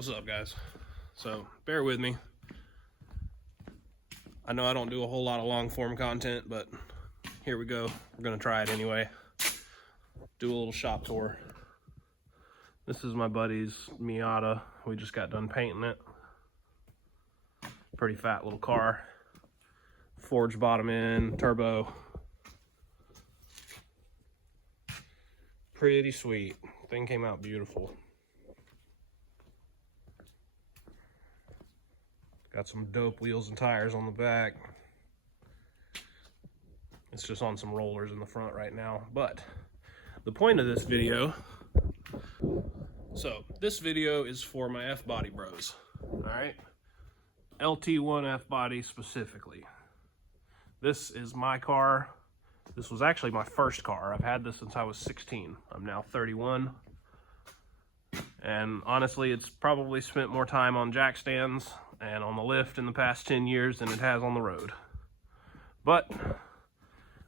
What's up, guys? So bear with me. I know I don't do a whole lot of long form content, but here we go. We're gonna try it anyway. Do a little shop tour. This is my buddy's Miata. We just got done painting it. Pretty fat little car. Forged bottom end, turbo. Pretty sweet. Thing came out beautiful. Got some dope wheels and tires on the back. It's just on some rollers in the front right now. But the point of this video, so this video is for my F-body bros, all right? LT1 F-body specifically. This is my car. This was actually my first car. I've had this since I was 16. I'm now 31. And honestly, it's probably spent more time on jack stands and on the lift in the past 10 years than it has on the road. But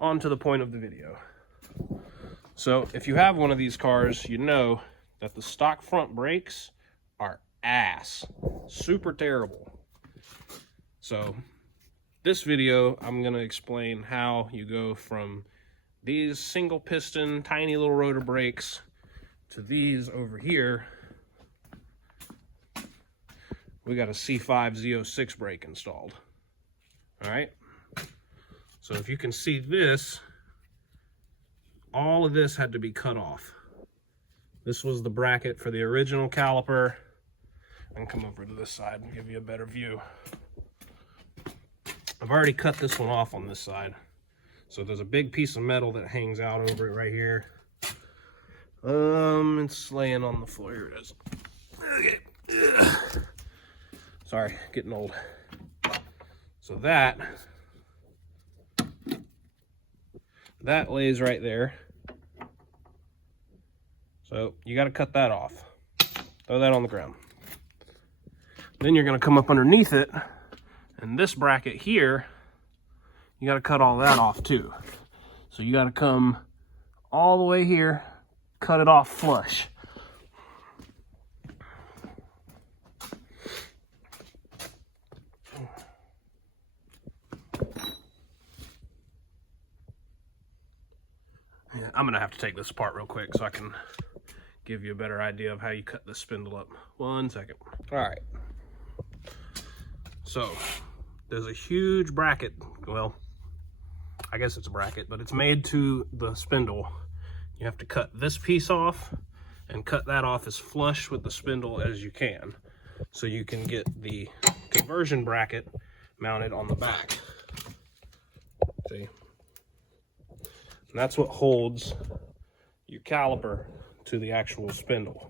on to the point of the video. So if you have one of these cars, you know that the stock front brakes are ass. Super terrible. So this video, I'm gonna explain how you go from these single piston, tiny little rotor brakes to these over here. We got a C5 Z06 brake installed. All right. So if you can see this, all of this had to be cut off. This was the bracket for the original caliper. I can come over to this side and give you a better view. I've already cut this one off on this side. So there's a big piece of metal that hangs out over it right here. It's laying on the floor. Here it is. Okay. Ugh. Sorry, getting old. So that lays right there. So you got to cut that off. Throw that on the ground. Then you're going to come up underneath it, and this bracket here, you got to cut all that off too. So you got to come all the way here, cut it off flush. I'm gonna have to take this apart real quick so I can give you a better idea of how you cut this spindle up. 1 second. All right. So there's a huge bracket. Well, I guess it's a bracket, but it's made to the spindle. You have to cut this piece off and cut that off as flush with the spindle as you can, so you can get the conversion bracket mounted on the back. See? And that's what holds your caliper to the actual spindle.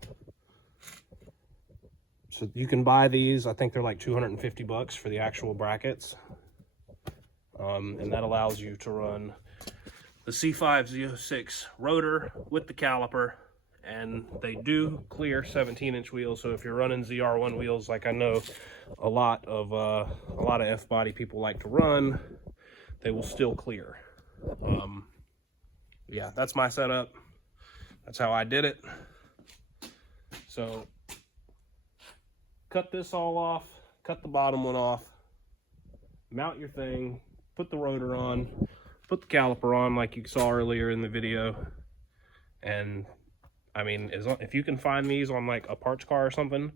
So you can buy these. I think they're like 250 bucks for the actual brackets. And that allows you to run the C5 Z06 rotor with the caliper. And they do clear 17-inch wheels. So if you're running ZR1 wheels, like I know a lot of F-body people like to run, they will still clear. Yeah, that's my setup. That's how I did it. So cut this all off, cut the bottom one off, mount your thing, put the rotor on, put the caliper on like you saw earlier in the video. And I mean, if you can find these on like a parts car or something,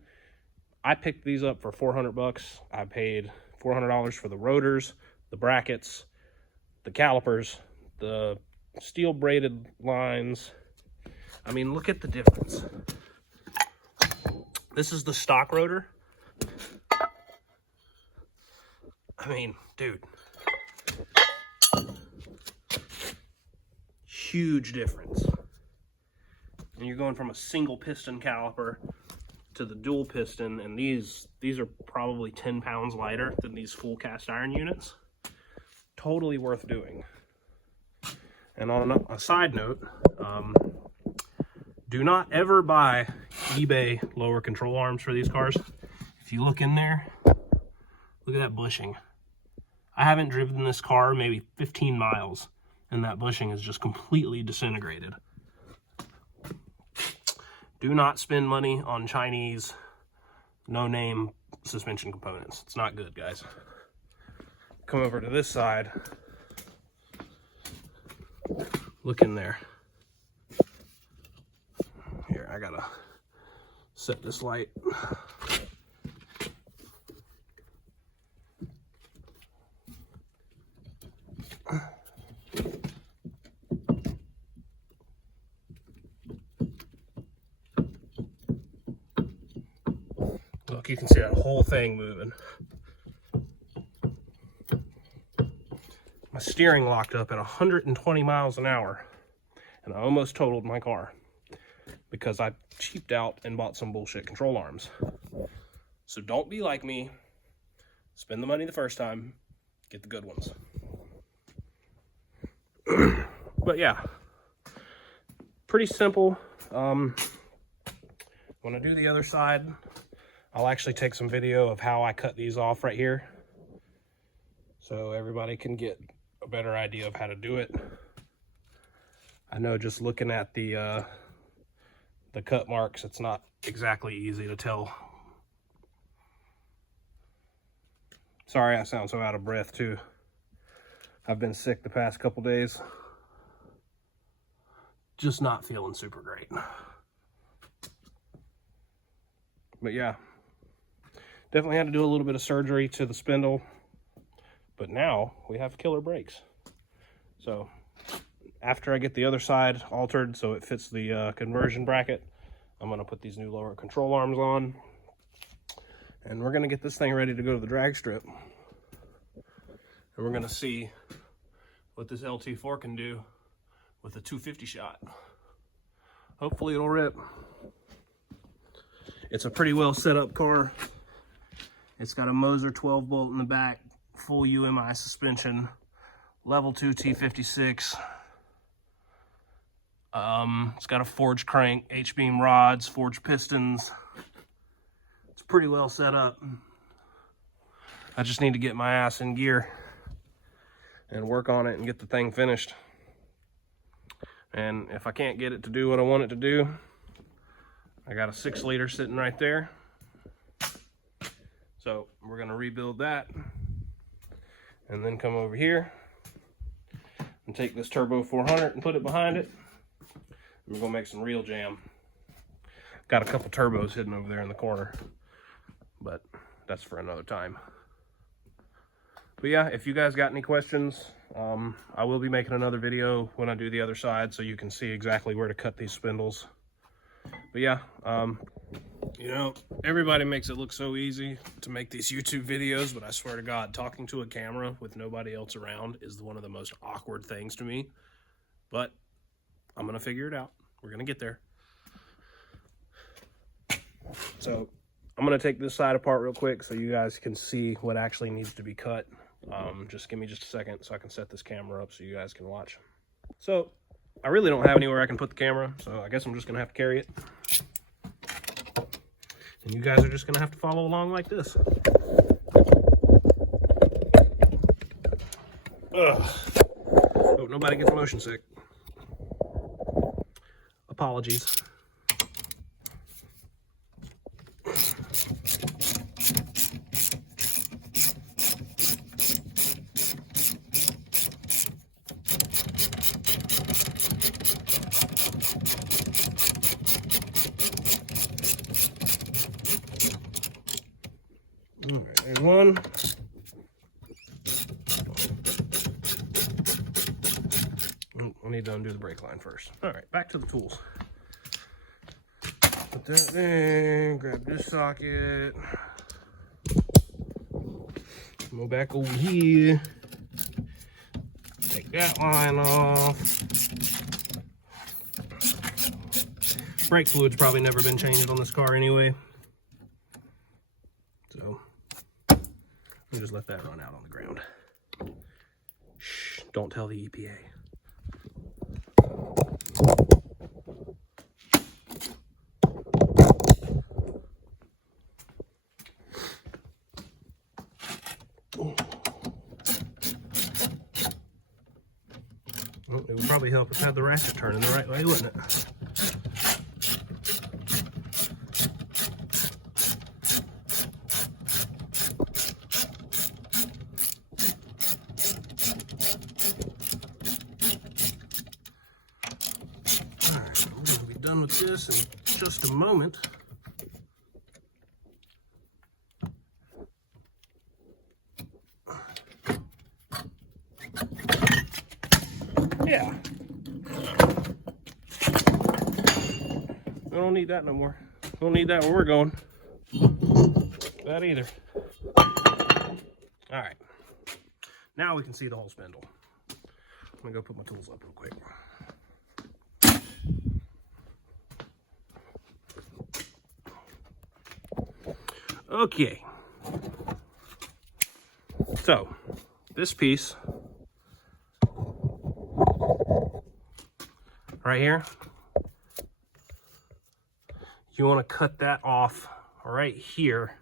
I picked these up for 400 bucks. I paid $400 for the rotors, the brackets, the calipers, the steel braided lines. I mean, look at the difference. This is the stock rotor. I mean, dude, huge difference. And you're going from a single piston caliper to the dual piston, and these are probably 10 pounds lighter than these full cast iron units. Totally worth doing. And on a side note, do not ever buy eBay lower control arms for these cars. If you look in there, look at that bushing. I haven't driven this car maybe 15 miles, and that bushing is just completely disintegrated. Do not spend money on Chinese no-name suspension components. It's not good, guys. Come over to this side. Look in there. Here, I gotta set this light. Look, you can see that whole thing moving. My steering locked up at 120 miles an hour, and I almost totaled my car because I cheaped out and bought some bullshit control arms. So don't be like me. Spend the money the first time, get the good ones. But yeah, pretty simple. When I do the other side, I'll actually take some video of how I cut these off right here, so everybody can get a better idea of how to do it. I know just looking at the cut marks, it's not exactly easy to tell. Sorry I sound so out of breath too. I've been sick the past couple days. Just not feeling super great. But yeah, definitely had to do a little bit of surgery to the spindle, but now we have killer brakes. So after I get the other side altered so it fits the conversion bracket, I'm gonna put these new lower control arms on, and we're gonna get this thing ready to go to the drag strip. And we're gonna see what this LT4 can do with a 250 shot. Hopefully it'll rip. It's a pretty well set up car. It's got a Moser 12 bolt in the back, full UMI suspension, level 2 T56. It's got a forged crank, H-beam rods, forged pistons. It's pretty well set up. I just need to get my ass in gear and work on it and get the thing finished. And if I can't get it to do what I want it to do, I got a 6-liter sitting right there. So we're gonna rebuild that and then come over here and take this Turbo 400 and put it behind it. And we're gonna make some real jam. Got a couple turbos hidden over there in the corner, but that's for another time. But yeah, if you guys got any questions, I will be making another video when I do the other side so you can see exactly where to cut these spindles. But yeah, you know, everybody makes it look so easy to make these YouTube videos, but I swear to God, talking to a camera with nobody else around is one of the most awkward things to me. But I'm gonna figure it out. We're gonna get there. So I'm gonna take this side apart real quick so you guys can see what actually needs to be cut. Just give me just a second so I can set this camera up so you guys can watch. So I really don't have anywhere I can put the camera, so I guess I'm just gonna have to carry it. And you guys are just gonna have to follow along like this. Ugh. Hope nobody gets motion sick. Apologies. All right, there's one. I need to undo the brake line first. All right, back to the tools. Put that in, grab this socket. Go back over here. Take that line off. Brake fluid's probably never been changed on this car anyway. So, we'll just let that run out on the ground. Shh, don't tell the EPA. Well, it would probably help us have the ratchet turning the right way, wouldn't it? done with this in just a moment. Yeah. We don't need that no more. We don't need that where we're going. That either. All right. Now we can see the whole spindle. I'm gonna go put my tools up real quick. Okay. So, this piece right here, you want to cut that off right here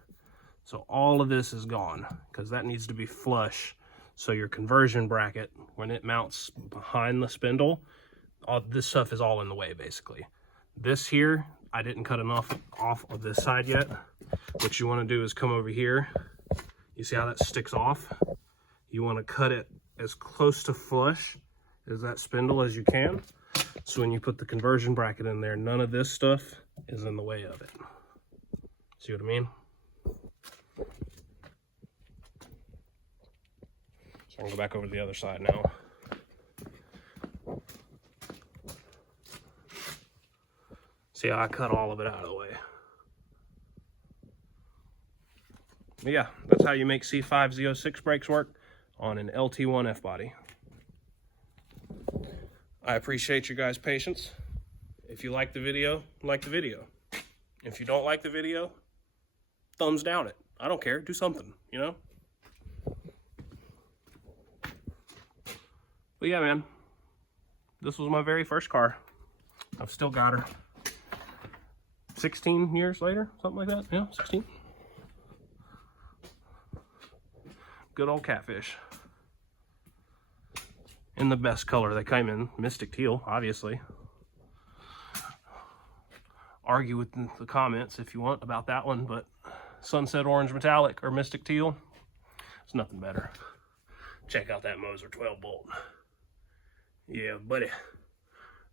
so all of this is gone, because that needs to be flush. So your conversion bracket, when it mounts behind the spindle, all this stuff is all in the way basically. This here, I didn't cut enough off of this side yet. What you want to do is come over here. You see how that sticks off? You want to cut it as close to flush as that spindle as you can. So when you put the conversion bracket in there, none of this stuff is in the way of it. See what I mean? So I'm gonna go back over to the other side now. See how I cut all of it out of the way. But yeah, that's how you make C5 Z06 brakes work on an LT1 F-body. I appreciate you guys' patience. If you like the video, like the video. If you don't like the video, thumbs down it. I don't care, do something, you know? But yeah, man, this was my very first car. I've still got her. 16 years later, something like that, yeah, 16. Good old catfish. In the best color they came in, Mystic Teal, obviously. Argue with the comments if you want about that one, but Sunset Orange Metallic or Mystic Teal, it's nothing better. Check out that Moser 12 bolt. Yeah, buddy.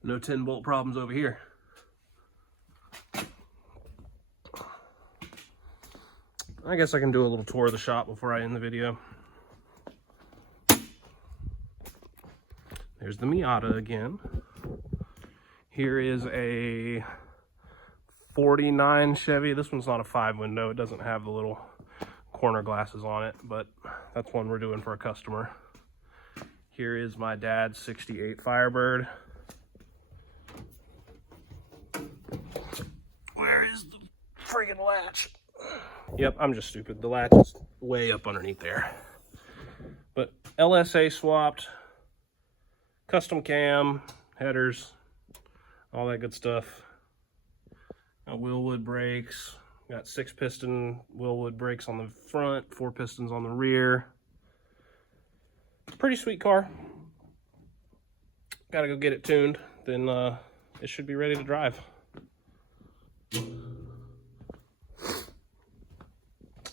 No 10 bolt problems over here. I guess I can do a little tour of the shop before I end the video. There's the Miata again. Here is a 49 Chevy. This one's not a 5-window. It doesn't have the little corner glasses on it, but that's one we're doing for a customer. Here is my dad's 68 Firebird. Where is the friggin' latch? Yep, I'm just stupid. The latch is way up underneath there. But LSA swapped. Custom cam, headers, all that good stuff. Got Willwood brakes. Got 6-piston Willwood brakes on the front, 4 pistons on the rear. Pretty sweet car. Gotta go get it tuned, then it should be ready to drive.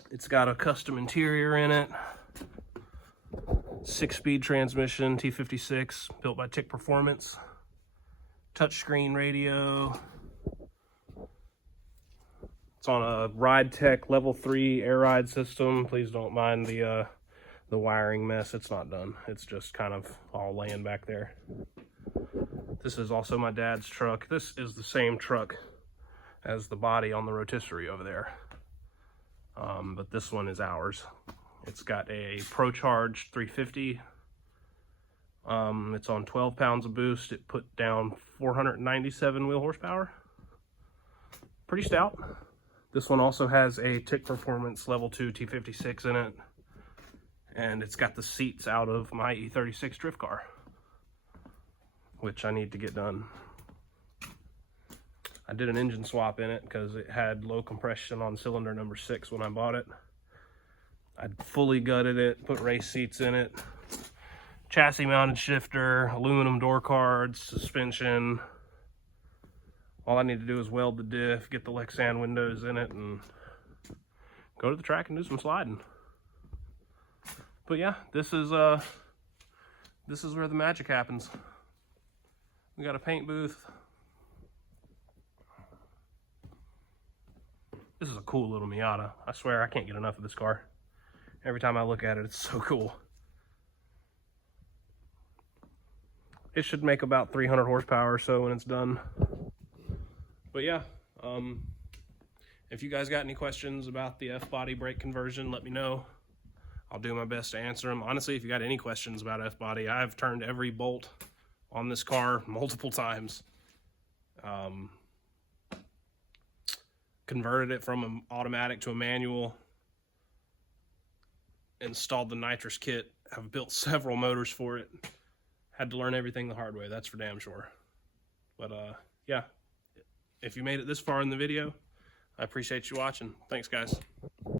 It's got a custom interior in it. 6-speed transmission, T56, built by Tick Performance. Touchscreen radio. It's on a Ride Tech Level 3 air ride system. Please don't mind the wiring mess. It's not done. It's just kind of all laying back there. This is also my dad's truck. This is the same truck as the body on the rotisserie over there. But this one is ours. It's got a ProCharge 350. It's on 12 pounds of boost. It put down 497 wheel horsepower. Pretty stout. This one also has a Tick Performance Level 2 T56 in it. And it's got the seats out of my E36 drift car, which I need to get done. I did an engine swap in it because it had low compression on cylinder number 6 when I bought it. I fully gutted it, put race seats in it, chassis mounted shifter, aluminum door cards, suspension. All I need to do is weld the diff, get the Lexan windows in it, and go to the track and do some sliding. But yeah, this is where the magic happens. We got a paint booth, This is a cool little Miata. I swear I can't get enough of this car. Every time I look at it, it's so cool. It should make about 300 horsepower or so when it's done. But yeah, if you guys got any questions about the F-body brake conversion, let me know. I'll do my best to answer them. Honestly, if you got any questions about F-body, I've turned every bolt on this car multiple times. Converted it from an automatic to a manual. Installed the nitrous kit. I've built several motors for it. Had to learn everything the hard way, that's for damn sure. But yeah, if you made it this far in the video, I appreciate you watching. Thanks, guys.